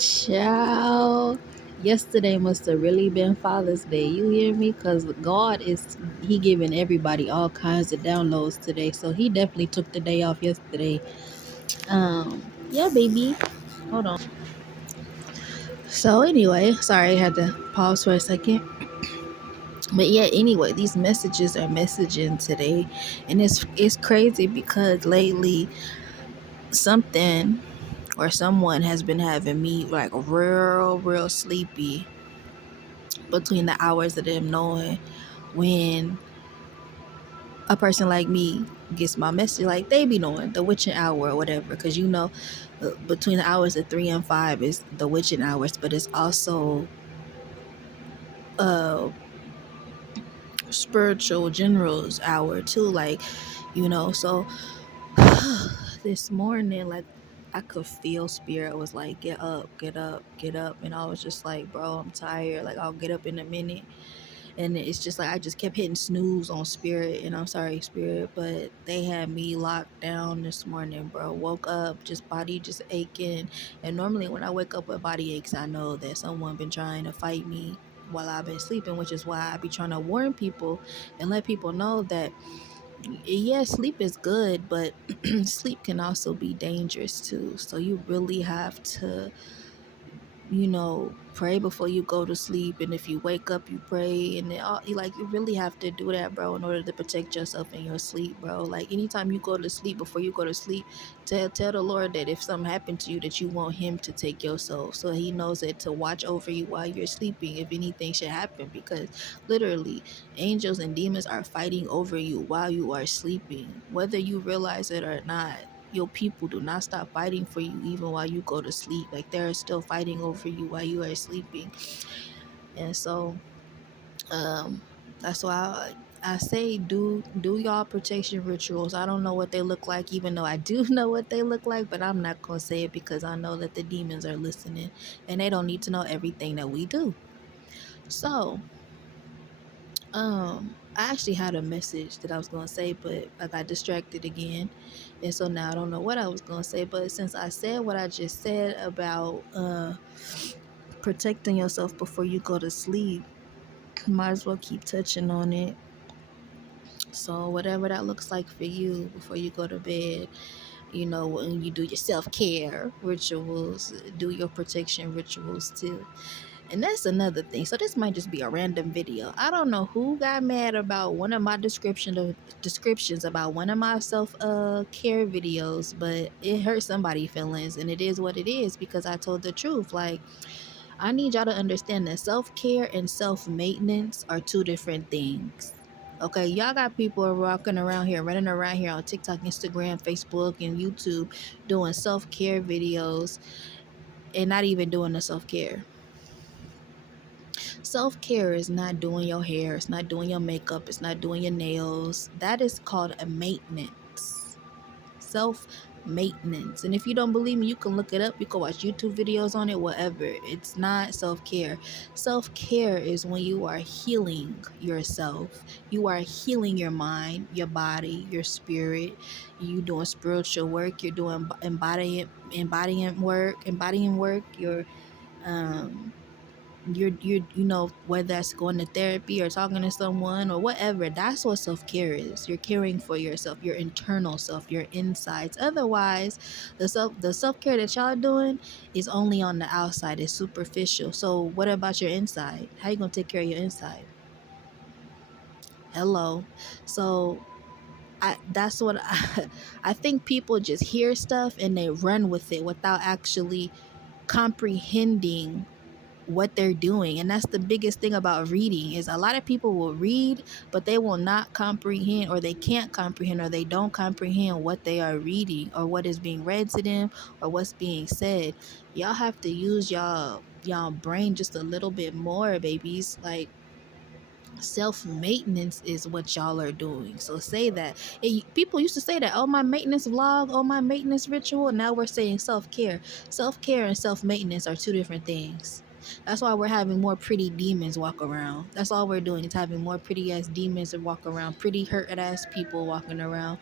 Ciao. Yesterday must have really been Father's Day. You hear me? Because God He giving everybody all kinds of downloads today. So He definitely took the day off yesterday. Yeah, baby. Hold on. So anyway, sorry, I had to pause for a second. But yeah, anyway, these messages are messaging today, and it's crazy because lately something or someone has been having me like real sleepy between the hours of them knowing when a person like me gets my message, like they be knowing the witching hour or whatever, because between the hours of 3 and 5 is the witching hours, but it's also uh spiritual generals hour too, like so this morning, like I could feel spirit was like, get up, get up, get up, and I was just like, bro, I'm tired, like I'll get up in a minute. And it's just like I just kept hitting snooze on spirit, and I'm sorry spirit, but they had me locked down this morning, bro. Woke up just body just aching, and normally when I wake up with body aches, I know that someone been trying to fight me while I've been sleeping, which is why I be trying to warn people and let people know that yeah, sleep is good, but sleep can also be dangerous too. So you really have to pray before you go to sleep, and if you wake up, you pray, and you really have to do that, bro, in order to protect yourself in your sleep, bro. Like anytime you go to sleep, before you go to sleep, tell the Lord that if something happened to you, that you want Him to take your soul, so He knows it to watch over you while you're sleeping if anything should happen, because literally angels and demons are fighting over you while you are sleeping, whether you realize it or not. Your people do not stop fighting for you even while you go to sleep. Like they're still fighting over you while you are sleeping. And so um that's why I say do y'all protection rituals. I don't know what they look like, even though I do know what they look like, but I'm not gonna say it because I know that the demons are listening and they don't need to know everything that we do. So I actually had a message that I was gonna say, but I got distracted again, and so now I don't know what I was gonna say. But since I said what I just said about protecting yourself before you go to sleep, might as well keep touching on it. So whatever that looks like for you before you go to bed, when you do your self-care rituals, do your protection rituals too. And that's another thing. So this might just be a random video. I don't know who got mad about one of my descriptions about one of my self care videos, but it hurt somebody's feelings, and it is what it is because I told the truth. Like, I need y'all to understand that self care and self maintenance are two different things. Okay, y'all got people walking around here, running around here on TikTok, Instagram, Facebook, and YouTube doing self care videos and not even doing the self care. Self-care is not doing your hair, it's not doing your makeup, it's not doing your nails. That is called a maintenance. Self-maintenance. And if you don't believe me, you can look it up. You can watch YouTube videos on it, whatever. It's not self-care. Self-care is when you are healing yourself. You are healing your mind, your body, your spirit. You doing spiritual work, you're doing embodying work, um whether that's going to therapy or talking to someone or whatever, that's what self-care is. You're caring for yourself, your internal self, your insides. Otherwise, the self-care that y'all doing is only on the outside, it's superficial. So what about your inside? How you gonna take care of your inside? Hello. So that's what I think people just hear stuff and they run with it without actually comprehending what they're doing. And that's the biggest thing about reading, is a lot of people will read but they will not comprehend, or they can't comprehend, or they don't comprehend what they are reading or what is being read to them or what's being said. Y'all have to use y'all brain just a little bit more, babies. Like, self-maintenance is what y'all are doing. So say that people used to say that, oh, my maintenance vlog, oh, my maintenance ritual. Now we're saying self-care. Self-care and self-maintenance are two different things. That's why we're having more pretty demons walk around. That's all we're doing, is having more pretty ass demons that walk around, pretty hurt ass people walking around.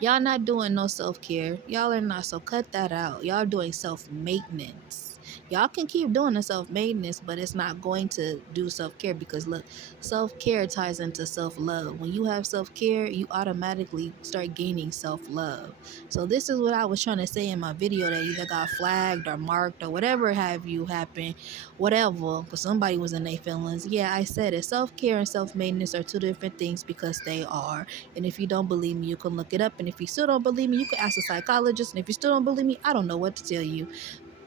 Y'all not doing no self-care. Y'all are not. So cut that out. Y'all doing self-maintenance. Y'all can keep doing the self-maintenance, but it's not going to do self-care because look, self-care ties into self-love. When you have self-care, you automatically start gaining self-love. So this is what I was trying to say in my video that either got flagged or marked or whatever have you happen, whatever, because somebody was in their feelings. Yeah, I said it. Self-care and self-maintenance are two different things because they are. And if you don't believe me, you can look it up. And if you still don't believe me, you can ask a psychologist. And if you still don't believe me, I don't know what to tell you.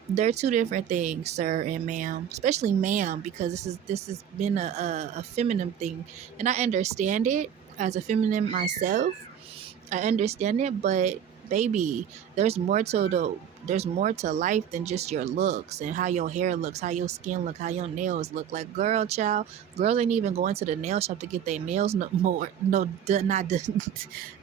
They're two different things, sir and ma'am. Especially ma'am, because this has been a feminine thing. And I understand it as a feminine myself. I understand it, but baby, there's more to life than just your looks and how your hair looks, how your skin look, how your nails look. Like girl, child, girls ain't even going to the nail shop to get their nails no more. No, not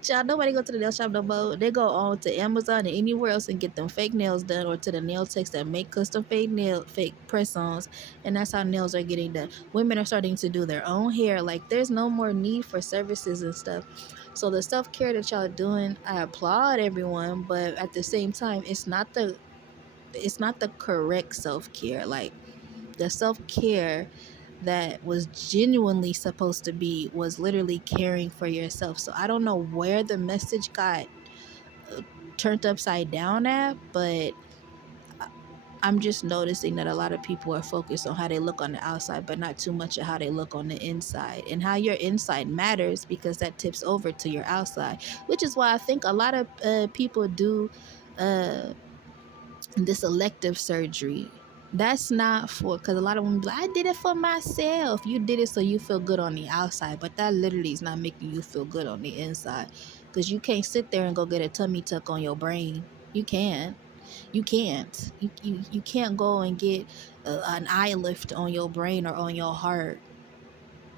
child. Nobody go to the nail shop no more. They go on to Amazon and anywhere else and get them fake nails done, or to the nail techs that make custom fake press-ons, and that's how nails are getting done. Women are starting to do their own hair. Like there's no more need for services and stuff. So the self-care that y'all doing, I applaud everyone, but at the same time, it's not the correct self-care. Like the self-care that was genuinely supposed to be was literally caring for yourself. So I don't know where the message got turned upside down at, but I'm just noticing that a lot of people are focused on how they look on the outside, but not too much of how they look on the inside. And how your inside matters because that tips over to your outside, which is why I think a lot of people do uh, this elective surgery. That's not for, because a lot of women be like, I did it for myself. You did it so you feel good on the outside, but that literally is not making you feel good on the inside. Because you can't sit there and go get a tummy tuck on your brain. You can't. You can't. You can't go and get an eye lift on your brain or on your heart.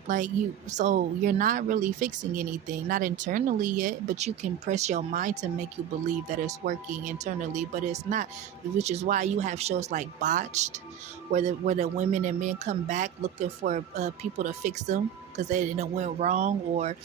Like so you're not really fixing anything, not internally yet, but you can press your mind to make you believe that it's working internally, but it's not. Which is why you have shows like Botched, where the women and men come back looking for people to fix them because they didn't went wrong, or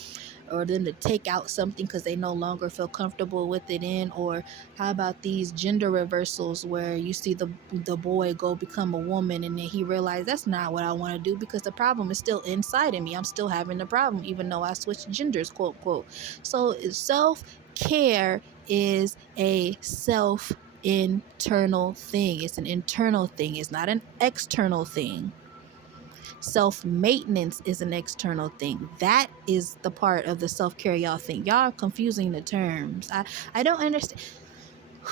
them to take out something because they no longer feel comfortable with it in. Or how about these gender reversals where you see the boy go become a woman and then he realized that's not what I want to do because the problem is still inside of me. I'm still having the problem even though I switched genders, quote quote. So self-care is a internal thing. It's an internal thing. It's not an external thing. Self-maintenance is an external thing. That is the part of the self-care y'all think. Y'all are confusing the terms. I don't understand.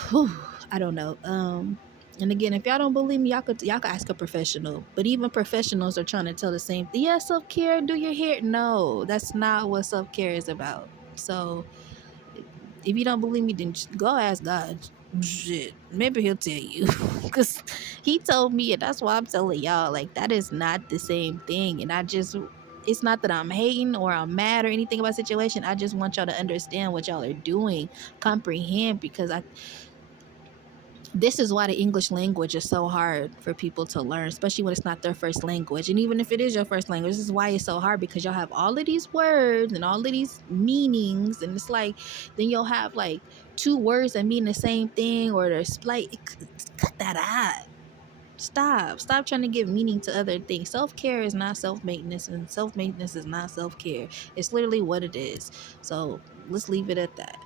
Whew, I don't know. And again, if y'all don't believe me, y'all could ask a professional. But even professionals are trying to tell the same thing. Yeah, self-care, do your hair. No, that's not what self-care is about. So if you don't believe me, then just go ask God. Shit, maybe he'll tell you, because he told me, and that's why I'm telling y'all. Like that is not the same thing, and it's not that I'm hating or I'm mad or anything about the situation. I just want y'all to understand what y'all are doing, comprehend, because this is why the English language is so hard for people to learn, especially when it's not their first language. And even if it is your first language, this is why it's so hard, because y'all have all of these words and all of these meanings. And it's like, then you'll have like two words that mean the same thing, or there's like, cut that out. Stop trying to give meaning to other things. Self-care is not self-maintenance, and self-maintenance is not self-care. It's literally what it is. So let's leave it at that.